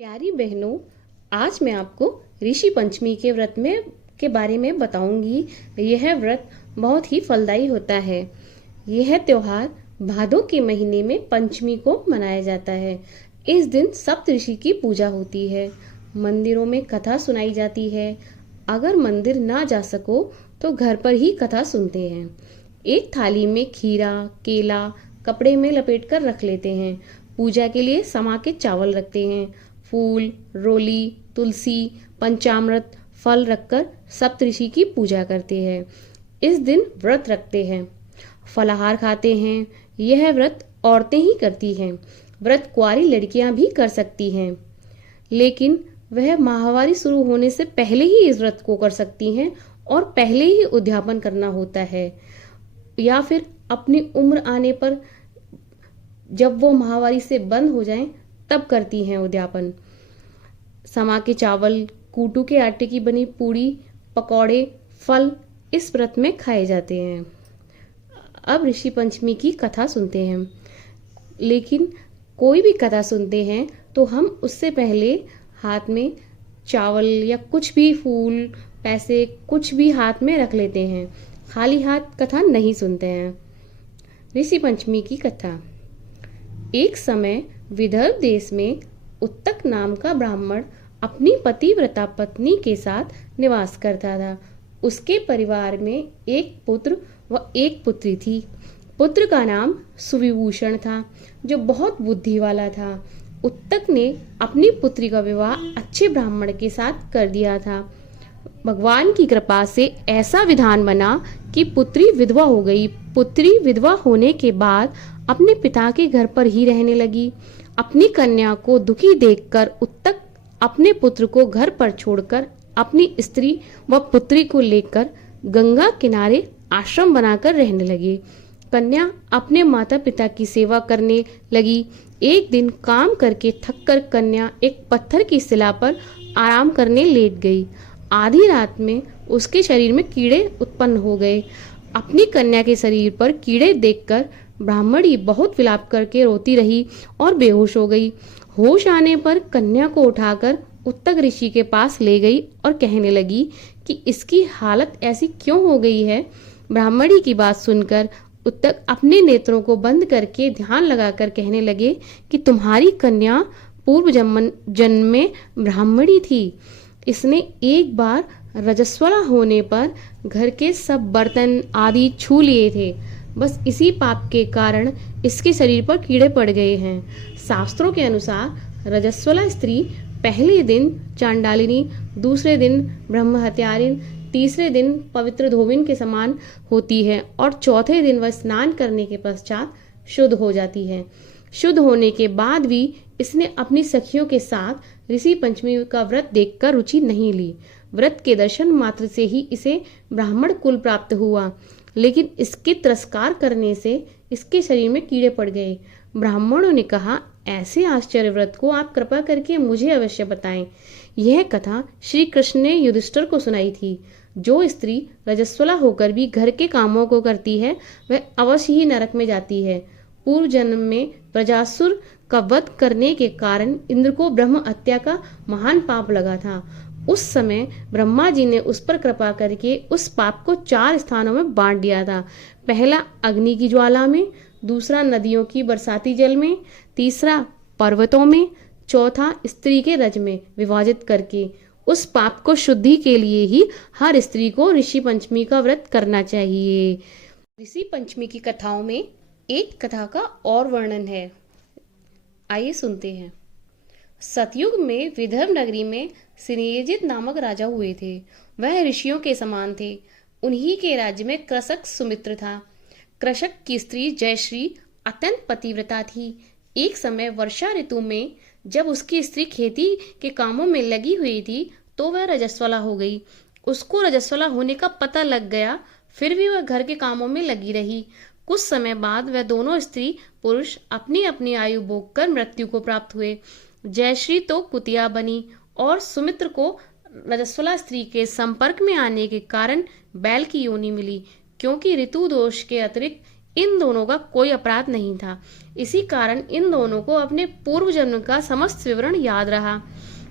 प्यारी बहनों, आज मैं आपको ऋषि पंचमी के व्रत में के बारे में बताऊंगी। यह व्रत बहुत ही फलदायी होता है। यह त्योहार भादों के महीने में पंचमी को मनाया जाता है। इस दिन सप्तऋषि की पूजा होती है। मंदिरों में कथा सुनाई जाती है। अगर मंदिर ना जा सको तो घर पर ही कथा सुनते हैं। एक थाली में खीरा, केला कपड़े में लपेट कर रख लेते हैं। पूजा के लिए समा के चावल रखते हैं। फूल, रोली, तुलसी, पंचामृत, फल रखकर सप्तऋषि की पूजा करते हैं। इस दिन व्रत रखते हैं, फलाहार खाते हैं। यह व्रत औरतें ही करती हैं। व्रत कुंवारी लड़कियां भी कर सकती हैं, लेकिन वह माहवारी शुरू होने से पहले ही इस व्रत को कर सकती हैं और पहले ही उद्यापन करना होता है, या फिर अपनी उम्र आने पर जब वो माहवारी से बंद हो जाएं तब करती हैं उद्यापन। समा के चावल, कूटू के आटे की बनी पूड़ी, पकौड़े, फल इस व्रत में खाए जाते हैं। अब ऋषि पंचमी की कथा सुनते हैं। लेकिन कोई भी कथा सुनते हैं तो हम उससे पहले हाथ में चावल या कुछ भी फूल, पैसे कुछ भी हाथ में रख लेते हैं। खाली हाथ कथा नहीं सुनते हैं। ऋषि पंचमी की कथा। एक समय विदर्भ देश में उत्तक नाम का ब्राह्मण अपनी पतिव्रता पत्नी के साथ निवास करता था। उसके परिवार में एक पुत्र व एक पुत्री थी। पुत्र का नाम सुविभूषण था, जो बहुत बुद्धि वाला था। उत्तक ने अपनी पुत्री का विवाह अच्छे ब्राह्मण के साथ कर दिया था। भगवान की कृपा से ऐसा विधान बना कि पुत्री विधवा हो गई। पुत्री विधवा होने के बाद अपने पिता के घर पर ही रहने लगी। अपनी कन्या को दुखी देखकर उत्तक अपने पुत्र को घर पर छोड़कर अपनी स्त्री व पुत्री को लेकर गंगा किनारे आश्रम बनाकर रहने लगे। कन्या अपने माता पिता की सेवा करने लगी। एक दिन काम करके थककर कन्या एक पत्थर की शिला पर आराम करने लेट गई। आधी रात में उसके शरीर में कीड़े उत्पन्न हो गए। अपनी कन्या के शरीर पर कीड़े देखकर ब्राह्मणी बहुत विलाप करके रोती रही और बेहोश हो गई। होश आने पर कन्या को उठाकर उत्तक ऋषि के पास ले गई और कहने लगी कि इसकी हालत ऐसी क्यों हो गई है। ब्राह्मणी की बात सुनकर उत्तक अपने नेत्रों को बंद करके ध्यान लगाकर कहने लगे कि तुम्हारी कन्या पूर्व जन्म में ब्राह्मणी थी। इसने एक बार रजस्वला होने पर घर के सब बर्तन आदि छू लिए थे। बस इसी पाप के कारण इसके शरीर पर कीड़े पड़ गए हैं। शास्त्रों के अनुसार रजस्वला स्त्री पहले दिन चांडालिनी, दूसरे दिन ब्रह्म हत्यारिन, तीसरे दिन पवित्र धोबिन के समान होती है और चौथे दिन वह स्नान करने के पश्चात शुद्ध हो जाती है। शुद्ध होने के बाद भी इसने अपनी सखियों के साथ ऋषि पंचमी का व्रत देखकर रुचि नहीं ली। व्रत के दर्शन मात्र से ही इसे ब्राह्मण कुल प्राप्त हुआ, लेकिन इसके तिरस्कार करने से इसके शरीर में कीड़े पड़ गए। ब्राह्मणों ने कहा, ऐसे आश्चर्य व्रत को आप कृपा करके मुझे अवश्य बताएं। यह कथा श्री कृष्ण ने युधिष्ठिर को सुनाई थी। जो स्त्री रजस्वला होकर भी घर के कामों को करती है वह अवश्य ही नरक में जाती है। पूर्व जन्म में प्रजासुर का वध करने के कारण इंद्र को ब्रह्म हत्या का महान पाप लगा था। उस समय ब्रह्मा जी ने उस पर कृपा करके उस पाप को 4 स्थानों में बांट दिया था। पहला अग्नि की ज्वाला में, दूसरा नदियों की बरसाती जल में, तीसरा पर्वतों में, चौथा स्त्री के रज में विभाजित करके। उस पाप को शुद्धि के लिए ही हर स्त्री को ऋषि पंचमी का व्रत करना चाहिए। ऋषि पंचमी की कथाओं में एक कथा का और वर्णन है, आइए सुनते हैं। सतयुग में विदर्भ नगरी में सिनेजित नामक राजा हुए थे। वह ऋषियों के समान थे। उन्हीं के राज्य में कृषक सुमित्र था। कृषक की स्त्री जयश्री अत्यंत पतिव्रता थी। एक समय वर्षा ऋतु में जब उसकी स्त्री खेती के कामों में लगी हुई थी तो वह रजस्वला हो गई। उसको रजस्वला होने का पता लग गया, फिर भी वह घर के कामों में लगी रही। कुछ समय बाद वह दोनों स्त्री पुरुष अपनी अपनी आयु भोग कर मृत्यु को प्राप्त हुए। जयश्री तो कुतिया बनी और सुमित्र को रजस्वला स्त्री के संपर्क में आने के कारण बैल की योनि मिली। क्योंकि ऋतु दोष के अतिरिक्त इन दोनों का कोई अपराध नहीं था। इसी कारण इन दोनों को अपने पूर्व जन्म का समस्त विवरण याद रहा।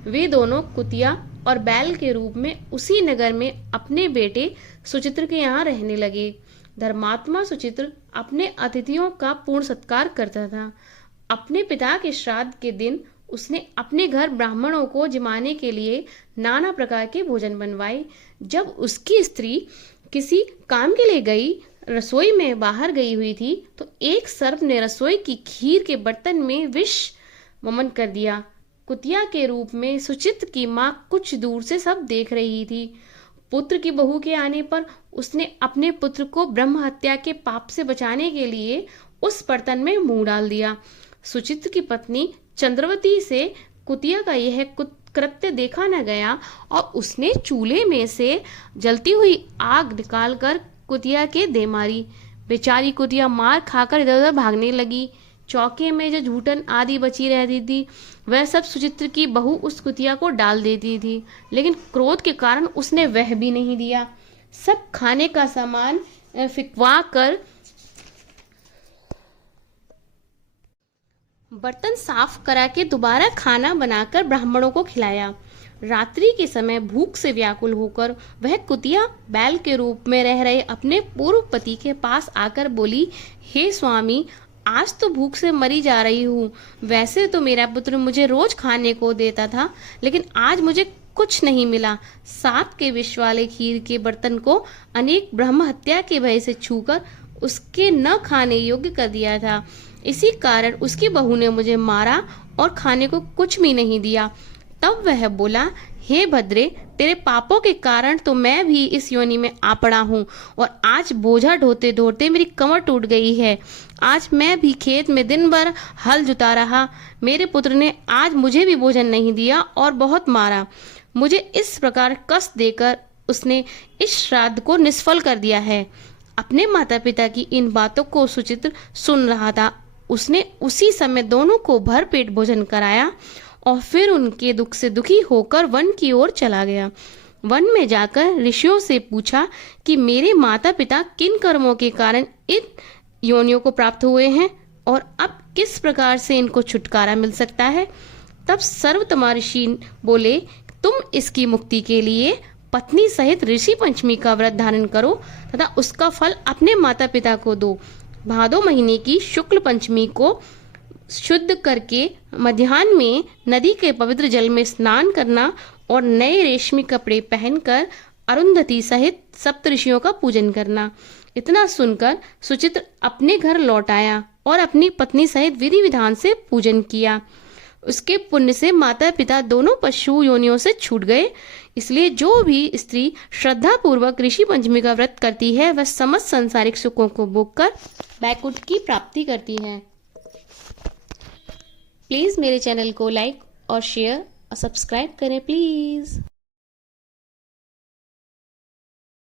वे दोनों कुतिया और बैल के रूप में उसी नगर में अपने बेटे सुचित्र के यहाँ रहने लगे। धर्मात्मा सुचित्र अपने अतिथियों का पूर्ण सत्कार करता था। अपने पिता के श्राद्ध के दिन उसने अपने घर ब्राह्मणों को जिमाने के लिए नाना प्रकार के भोजन बनवाए। जब उसकी स्त्री किसी काम के लिए गई, रसोई में बाहर गई हुई थी, तो एक सर्प ने रसोई की खीर के बर्तन में विष वमन कर दिया। कुतिया के रूप में सुचित्र की माँ कुछ दूर से सब देख रही थी। पुत्र की बहू के आने पर उसने अपने पुत्र को ब्रह्म हत्या के पाप से बचाने के लिए उस बर्तन में मुंह डाल दिया। सुचित्र की पत्नी चंद्रवती से कुतिया का यह कृत्य देखा न गया और उसने चूल्हे में से जलती हुई आग निकालकर कुतिया के दे मारी। बेचारी कुतिया मार खाकर इधर उधर भागने लगी। चौके में जो झूठन आदि बची रहती थी वह सब सुचित्र की बहू उस कुतिया को डाल देती थी, लेकिन क्रोध के कारण उसने वह भी नहीं दिया। सब खाने का सामान फिकवा कर बर्तन साफ करा के दोबारा खाना बनाकर ब्राह्मणों को खिलाया। रात्रि के समय भूख से व्याकुल होकर वह कुतिया बैल के रूप में रह रहे अपने पूर्व पति के पास आकर बोली, हे स्वामी, आज तो भूख से मरी जा रही हूँ। वैसे तो मेरा पुत्र मुझे रोज खाने को देता था, लेकिन आज मुझे कुछ नहीं मिला। सांप के विष वाले खीर के बर्तन को अनेक ब्रह्म हत्या के भय से छूकर उसके न खाने योग्य कर दिया था। इसी कारण उसकी बहू ने मुझे मारा और खाने को कुछ भी नहीं दिया। तब वह बोला, हे भद्रे, तेरे पापों के कारण तो मैं भी इस योनि में आ पड़ा हूँ और आज बोझा ढोते ढोते मेरी कमर टूट गई है। आज मैं भी खेत में दिन भर हल जुता रहा। मेरे पुत्र ने आज मुझे भी भोजन नहीं दिया और बहुत मारा। मुझे इस प्रकार कष्ट देकर उसने इस श्राद्ध को निष्फल कर दिया है। अपने माता पिता की इन बातों को सुचित्र सुन रहा था। उसने उसी समय दोनों को भर पेट भोजन कराया और फिर उनके दुख से दुखी होकर वन की ओर चला गया। वन में जाकर ऋषियों से पूछा कि मेरे माता पिता किन कर्मों के कारण इन योनियों को प्राप्त हुए हैं और अब किस प्रकार से इनको छुटकारा मिल सकता है। तब सर्वतमा ऋषि बोले, तुम इसकी मुक्ति के लिए पत्नी सहित ऋषि पंचमी का व्रत धारण करो तथा उसका फल अपने माता पिता को दो। भादो महीने की शुक्ल पंचमी को शुद्ध करके मध्याह्न में नदी के पवित्र जल में स्नान करना और नए रेशमी कपड़े पहनकर अरुंधति सहित सप्तऋषियों का पूजन करना। इतना सुनकर सुचित्र अपने घर लौट आया और अपनी पत्नी सहित विधि विधान से पूजन किया। उसके पुण्य से माता पिता दोनों पशु योनियों से छूट गए। इसलिए जो भी स्त्री श्रद्धा पूर्वक ऋषि पंचमी का व्रत करती है वह समस्त संसारिक सुखों को भोग कर वैकुंठ की प्राप्ति करती है। प्लीज़ मेरे चैनल को लाइक और शेयर और सब्सक्राइब करें प्लीज़।